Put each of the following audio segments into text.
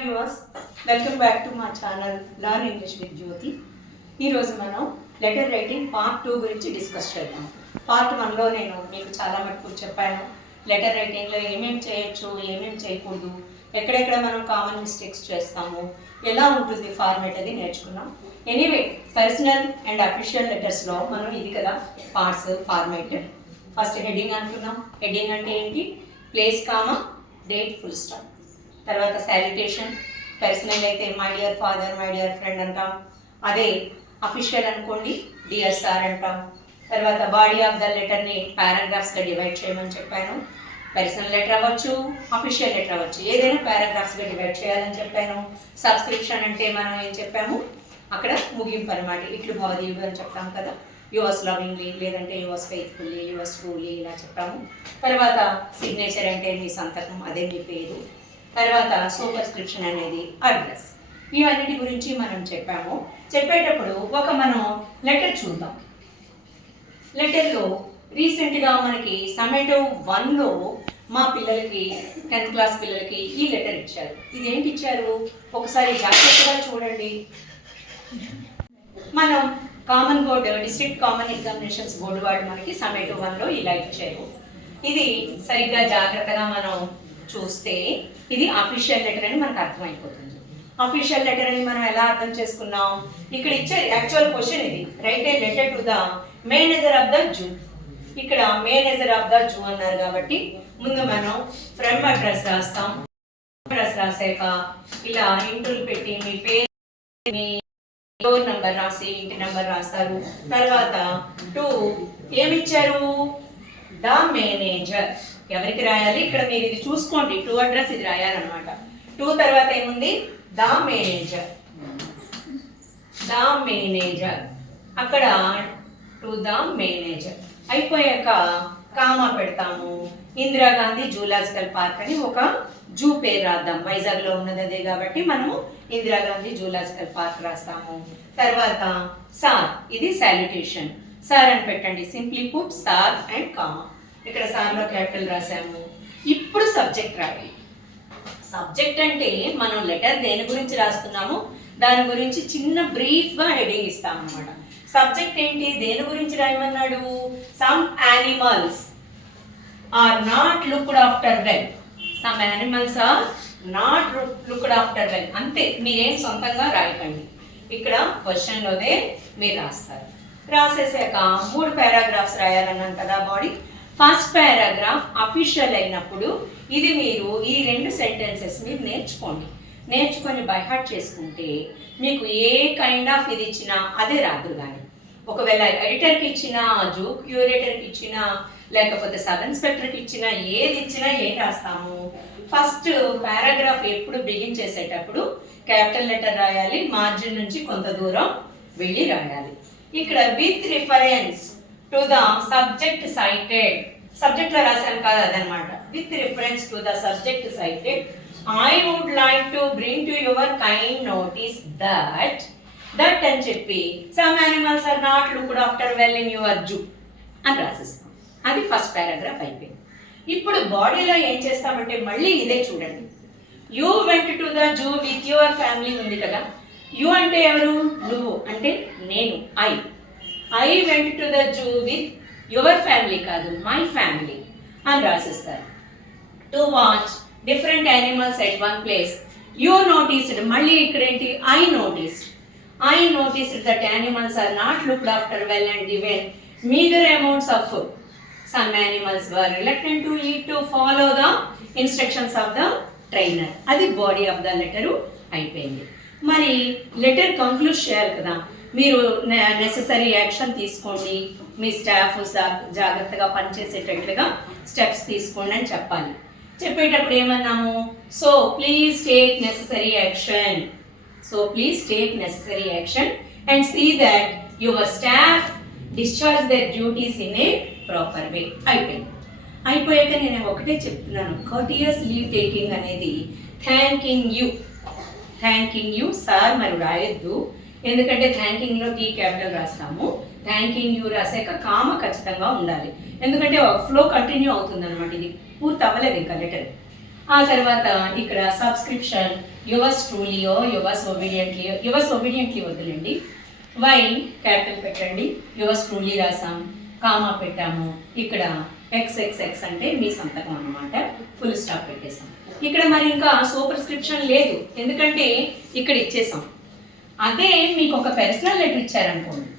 viewers, welcome back to మా channel learn English with జ్యోతి. ఈరోజు మనం లెటర్ రైటింగ్ పార్ట్ 2 గురించి డిస్కస్ చేద్దాం. పార్ట్ 1లో నేను మీకు చాలా మటుకు చెప్పాను లెటర్ రైటింగ్లో ఏమేమి చేయొచ్చు, ఏమేమి చేయకూడదు, ఎక్కడెక్కడ మనం కామన్ మిస్టేక్స్ చేస్తాము, ఎలా ఉంటుంది ఫార్మేట్ అది నేర్చుకున్నాం. ఎనీవే పర్సనల్ అండ్ అఫీషియల్ లెటర్స్లో మనం ఇది కదా పార్ట్స్ ఫార్మేట్. ఫస్ట్ హెడ్డింగ్ అనుకున్నాం. హెడ్డింగ్ అంటే ఏంటి? Place comma date full stop. తర్వాత సాల్యుటేషన్. పర్సనల్ అయితే my dear father, my dear friend అంటాం. అదే అఫీషియల్ అనుకోండి డియర్ సార్ అంటాం. తర్వాత బాడీ ఆఫ్ ద లెటర్ని పారాగ్రాఫ్స్గా డివైడ్ చేయమని చెప్పాను. పర్సనల్ లెటర్ అవ్వచ్చు, అఫీషియల్ లెటర్ అవ్వచ్చు, ఏదైనా పారాగ్రాఫ్స్గా డివైడ్ చేయాలని చెప్పాను. సబ్స్క్రిప్షన్ అంటే మనం ఏం చెప్పాము అక్కడ ముగింపు అనమాట. ఇట్లు భవదీయుడు అని చెప్తాం కదా, యువర్స్ లవింగ్లీ, లేదంటే యువర్స్ ఫెయిత్ఫుల్లీ, యువర్స్ ట్రూలీ ఇలా చెప్పాము. తర్వాత సిగ్నేచర్ అంటే మీ సంతకం, అదే మీ పేరు. తర్వాత సూపర్స్క్రిప్షన్ అనేది అడ్రస్. ఇవన్నిటి గురించి మనం చెప్పాము. చెప్పేటప్పుడు మనం లెటర్ చూద్దాం. లెటర్లో రీసెంట్గా మనకి సమ్మేటివ్ 1లో మా పిల్లలకి 10th క్లాస్ పిల్లలకి ఈ లెటర్ ఇచ్చారు. ఇదేంటి ఇచ్చారు ఒకసారి జాగ్రత్తగా చూడండి. మనం common board, district common examinations board వాళ్ళు మనకి సమ్మేటివ్ 1లో ఇలా ఇచ్చారు. ఇది సరిగ్గా జాగ్రత్తగా మనం చూస్తే ఇది అఫీషియల్ లెటర్ అని మనకు అర్థమైపోతుంది. అఫీషియల్ లెటర్ అని మనం ఎలా అర్థం చేసుకున్నాం? ఇక్కడ ఇచ్చే యాక్చువల్ క్వశ్చన్ ఇది, right A letter to the manager of the zoo. ఇక్కడ మేనేజర్ ఆఫ్ ద జూ అన్నారు కాబట్టి ముందు మనం ఫ్రమ్ అడ్రస్ రాస్తాం. అడ్రస్ రాసాక ఇలా ఇంటులు పెట్టి మీ పేరు, మీ డోర్ నంబర్ రాసి ఇంటి నంబర్ రాస్తారు. తర్వాత టు ఏమిచ్చారు? The manager. ఎవరికి రాయాలి? ఇక్కడ మీరు ఇది చూసుకోండి, టు అడ్రస్ ఇది రాయాలన్నమాట. టు తర్వాత ఏముంది? The manager. ద మేనేజర్ అక్కడ టు ద మేనేజర్ అయిపోయాక కామా పెడతాము. ఇందిరాగాంధీ జూలాజికల్ పార్క్ అని ఒక జూ పేరు రాద్దాం. వైజాగ్లో ఉన్నది అదే కాబట్టి మనము ఇందిరాగాంధీ జూలాజికల్ పార్క్ రాస్తాము. తర్వాత సార్, ఇది సాల్యుటేషన్. సార్ అని పెట్టండి. Simply put sir and comma. ఇక్కడ సార్లో క్యాపిటల్ రాసాము. ఇప్పుడు సబ్జెక్ట్ రాయాలి. సబ్జెక్ట్ అంటే మనం లెటర్ దేని గురించి రాస్తున్నాము దాని గురించి చిన్న బ్రీఫ్గా హెడింగ్ ఇస్తాం అనమాట. సబ్జెక్ట్ ఏంటి? దేని గురించి రాయమన్నాడు? Some animals are not looked after well. Some animals are not looked after well. అంతే, మీరేం సొంతంగా రాయకండి. ఇక్కడ క్వశ్చన్లోనే మీరు రాస్తారు. రాసేసాక 3 పారాగ్రాఫ్స్ రాయాలన్నాం కదా బాడీ. ఫస్ట్ పారాగ్రాఫ్ అఫీషియల్ అయినప్పుడు ఇది మీరు ఈ 2 సెంటెన్సెస్ మీరు నేర్చుకొని బైహార్ట్ చేసుకుంటే మీకు ఏ కైండ్ ఆఫ్ ఇది ఇచ్చినా అదే రాదు. కానీ ఒకవేళ ఎడిటర్కి ఇచ్చినా, జూ క్యూరేటర్కి ఇచ్చినా, లేకపోతే సబ్ ఇన్స్పెక్టర్కి ఇచ్చినా, ఏది ఇచ్చినా ఏం రాస్తాము? ఫస్ట్ పారాగ్రాఫ్ ఎప్పుడు బిగిన్ చేసేటప్పుడు క్యాపిటల్ లెటర్ రాయాలి. మార్జిన్ నుంచి కొంత దూరం వెళ్ళి రాయాలి. ఇక్కడ with reference to the subject cited. Subject లో రాశాను కాదు అదనమాట. With reference to the subject cited I would like to bring to your kind notice that అని చెప్పి some animals are not looked after well in your zoo అని రాసిస్తాం. అది first paragraph అయిపోయింది. ఇప్పుడు బాడీలో ఏం చేస్తామంటే మళ్ళీ ఇదే చూడండి. You went to the zoo with your family ఉంది కదా. యూ అంటే ఎవరు? నువ్వు అంటే నేను, I went to the zoo with your family కాదు, మై ఫ్యామిలీ అని రాసిస్తారు. To watch different animals at one place. You noticed, మళ్ళీ ఇక్కడ ఏంటి? I noticed that animals are not looked after well and given meager amounts of food. Some animals were reluctant to eat to follow the instructions of the trainer. అది body of the letter అయిపోయింది. మరి letter conclude చేయాలి కదా. మీరు necessary action తీసుకోండి. మీ staff జాగ్రత్తగా పనిచేసేటట్లుగా steps తీసుకోండి అని చెప్పాలి. చెప్పేటప్పుడు ఏమన్నాము? So please take necessary action and see that your staff discharge their duties in a proper way. అయిపోయాక నేను ఒకటే చెప్తున్నాను, కర్టియస్ లీవ్ టేకింగ్ అనేది థ్యాంకింగ్ యూ సార్ మరి రాయొద్దు. ఎందుకంటే థ్యాంకింగ్లో టీ క్యాపిటల్ రాస్తాము. థ్యాంకింగ్ యూ రాసాక కామ ఖచ్చితంగా ఉండాలి. ఎందుకంటే ఫ్లో కంటిన్యూ అవుతుంది అనమాట. ఇది పూర్తి అవ్వలేదు ఇంకా లెటర్. ఆ తర్వాత ఇక్కడ సబ్స్క్రిప్షన్ యువర్స్ ట్రూలీయో యువర్స్ ఒబీడియంట్లీ వద్దులండి, వై క్యాపిటల్ పెట్టండి, యువర్స్ ట్రూలీ రాసాం, కామా పెట్టాము, ఇక్కడ XXX అంటే మీ సంతకం అన్నమాట, ఫుల్ స్టాప్ పెట్టేసాం. ఇక్కడ మరి ఇంకా సూపర్స్క్రిప్షన్ లేదు, ఎందుకంటే ఇక్కడ ఇచ్చేసాం. అదే మీకు ఒక పర్సనల్ లెటర్ ఇచ్చారనుకోండి,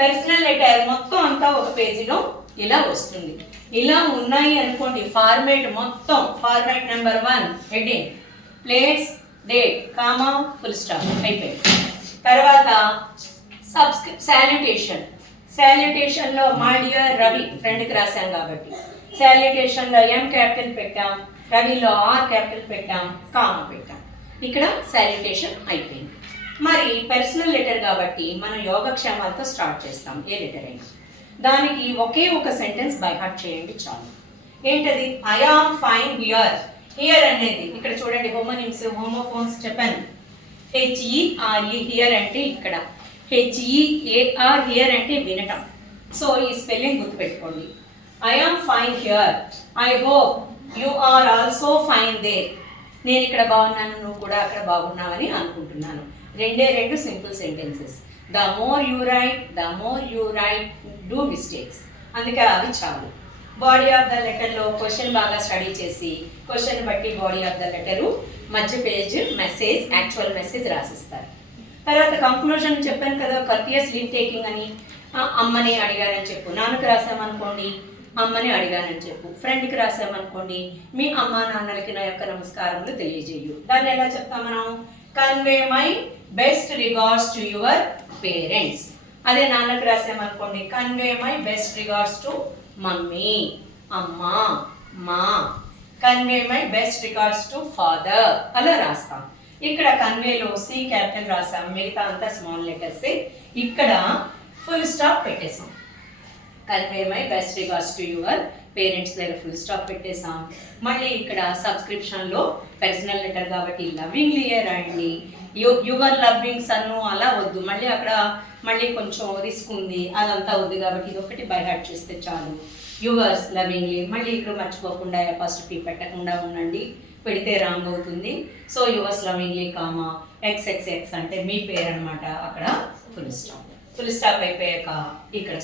పర్సనల్ లెటర్ మొత్తం అంతా ఒక పేజీలో ఇలా వస్తుంది. ఇలా ఉన్నాయి అనుకోండి, ఫార్మేట్ మొత్తం, format number 1 heading, place, date, comma, full stop అయిపోయింది. తర్వాత శాల్యుటేషన్లో మై డియర్ రవి ఫ్రెండ్కి రాశాం కాబట్టి శాల్యుటేషన్లో M క్యాపిటల్ పెట్టాం, రవిలో R క్యాపిటల్ పెట్టాం, కామా పెట్టాం. ఇక్కడ శాల్యుటేషన్ అయిపోయింది. మరి పర్సనల్ లెటర్ కాబట్టి మనం యోగక్షేమాలతో స్టార్ట్ చేస్తాం, ఏ లెటర్ అయినా. దానికి ఒకే ఒక సెంటెన్స్ బై హార్ట్ చేయండి చాలు. ఏంటది? I am fine here. Here అనేది ఇక్కడ చూడండి, హోమోనిమ్స్ హోమోఫోన్స్ చెప్పాను. HERE హియర్ అంటే ఇక్కడ, HEAR హియర్ అంటే వినటం. సో ఈ స్పెల్లింగ్ గుర్తుపెట్టుకోండి. I am fine here, I hope you are also fine there. నేను ఇక్కడ బాగున్నాను, నువ్వు కూడా అక్కడ బాగున్నావని అనుకుంటున్నాను. రెండు simple sentences. The more you write do mistakes, అందుకే అవి చాలు. బాడీ ఆఫ్ ద లెటర్లో క్వశ్చన్ బాగా స్టడీ చేసి క్వశ్చన్ బట్టి బాడీ ఆఫ్ ద లెటరు మధ్య పేజ్ మెసేజ్, యాక్చువల్ మెసేజ్ రాసిస్తారు. తర్వాత కంక్లూజన్ చెప్పాను కదా, కర్టియస్ లీవ్ టేకింగ్ అని. అమ్మని అడిగారని చెప్పు, నాన్నకు రాసామనుకోండి అమ్మని అడిగానని చెప్పు, ఫ్రెండ్కి రాసామనుకోండి మీ అమ్మ నాన్నలకి నా యొక్క నమస్కారములు తెలియజేయు. దాన్ని ఎలా చెప్తాం మనం? Convey my best regards to your parents. అదే నాన్నకు రాసామనుకోండి, convey my best regards to mummy, అమ్మ, మా. Convey my best regards to father, అలా రాస్తాం. ఇక్కడ కన్వేలో C క్యాపిటల్ రాసాం, మిగతా అంతా స్మాల్ లెటర్స్. ఇక్కడ ఫుల్ స్టాప్ పెట్టేసాం. Convey my best regards to your parents దగ్గర ఫుల్ స్టాప్ పెట్టేసాం. మళ్ళీ ఇక్కడ సబ్స్క్రిప్షన్లో పర్సనల్ లెటర్ కాబట్టి లవ్వింగ్లీ రాయండి. యువర్ లవ్వింగ్ సన్ను అలా వద్దు, మళ్ళీ అక్కడ మళ్ళీ కొంచెం రిస్క్ ఉంది, అదంతా వద్దు కాబట్టి ఇది ఒకటి బై హార్ట్ చేస్తే చాలు. యువర్స్ లవింగ్లీ, మళ్ళీ ఇక్కడ మర్చిపోకుండా అపాస్ట్రఫీ పెట్టకుండా ఉండండి, పెడితే రాంగ్ అవుతుంది. So yours lovingly comma XXX అంటే మీ పేరు అనమాట, అక్కడ ఫుల్ స్టాప్ అయిపోయాక ఇక్కడ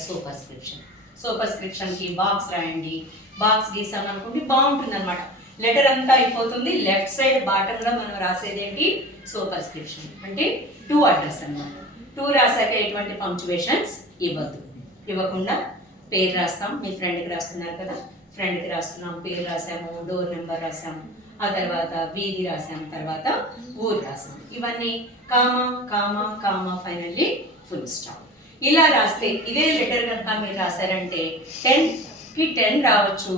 సూపర్స్క్రిప్షన్కి బాక్స్ రాయండి. బాక్స్ గీసాం అనుకోండి బాగుంటుంది అనమాట, లెటర్ అంతా అయిపోతుంది. లెఫ్ట్ సైడ్ బాటంలో మనం రాసేదేంటి? సూపర్స్క్రిప్షన్ అంటే 2 అడ్రస్ అన్నమాట. 2 రాసాక ఎటువంటి పంక్చువేషన్స్ ఇవ్వకుండా పేరు రాస్తాం. మీ ఫ్రెండ్కి రాస్తున్నారు కదా, ఫ్రెండ్కి రాస్తున్నాం, పేరు రాసాము, డోర్ నెంబర్ రాసాము, ఆ తర్వాత వీధి రాసాము, తర్వాత ఊరు రాసాము. ఇవన్నీ comma comma comma finally full stop. ఇలా రాస్తే ఇదే లెటర్ కనుక మీరు రాశారంటే 10కి 10 రావచ్చు,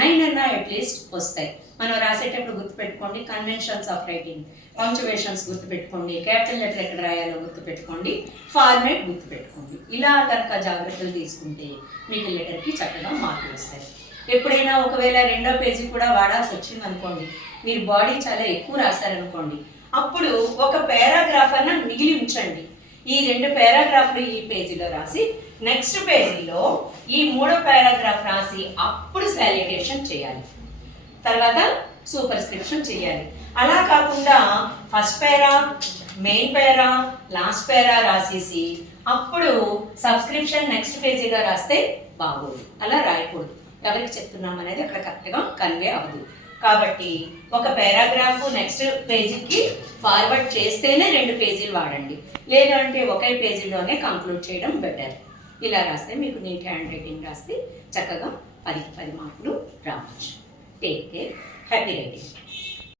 9 అన్నా అట్లీస్ట్ వస్తాయి. మనం రాసేటప్పుడు గుర్తుపెట్టుకోండి కన్వెన్షన్స్ ఆఫ్ రైటింగ్, పంక్చువేషన్స్ గుర్తుపెట్టుకోండి, క్యాపిటల్ లెటర్ ఎక్కడ రాయాలో గుర్తుపెట్టుకోండి, ఫార్మేట్ గుర్తుపెట్టుకోండి. ఇలా కనుక జాగ్రత్తలు తీసుకుంటే మీకు లెటర్కి చక్కగా మార్కులు వస్తాయి. ఎప్పుడైనా ఒకవేళ 2వ పేజీ కూడా వాడాల్సి వచ్చింది అనుకోండి, మీరు బాడీ చాలా ఎక్కువ రాశారనుకోండి, అప్పుడు ఒక పారాగ్రాఫ్ అన్న మిగిలి ఉంచండి. ఈ 2 పారాగ్రాఫ్లు ఈ పేజీలో రాసి నెక్స్ట్ పేజీలో ఈ 3వ పారాగ్రాఫ్ రాసి అప్పుడు సాల్యుటేషన్ చేయాలి, తర్వాత సూపర్స్క్రిప్షన్ చేయాలి. అలా కాకుండా ఫస్ట్ పేరా, మెయిన్ పేరా, లాస్ట్ పేరా రాసేసి అప్పుడు సబ్స్క్రిప్షన్ నెక్స్ట్ పేజీలో రాస్తే బాగోదు. అలా రాయకూడదు. ఎవరికి చెప్తున్నాం అనేది అక్కడ కరెక్ట్గా కన్వే అవ్వదు. కాబట్టి ఒక పారాగ్రాఫ్ నెక్స్ట్ పేజీకి ఫార్వర్డ్ చేస్తేనే 2 పేజీలు వాడండి, లేదంటే ఒకే పేజీలోనే కంక్లూడ్ చేయడం బెటర్. ఇలా రాస్తే మీకు నీట్ హ్యాండ్ రైటింగ్ రాస్తే చక్కగా 10కి 10 మార్కులు రావచ్చు. Take care, happy writing.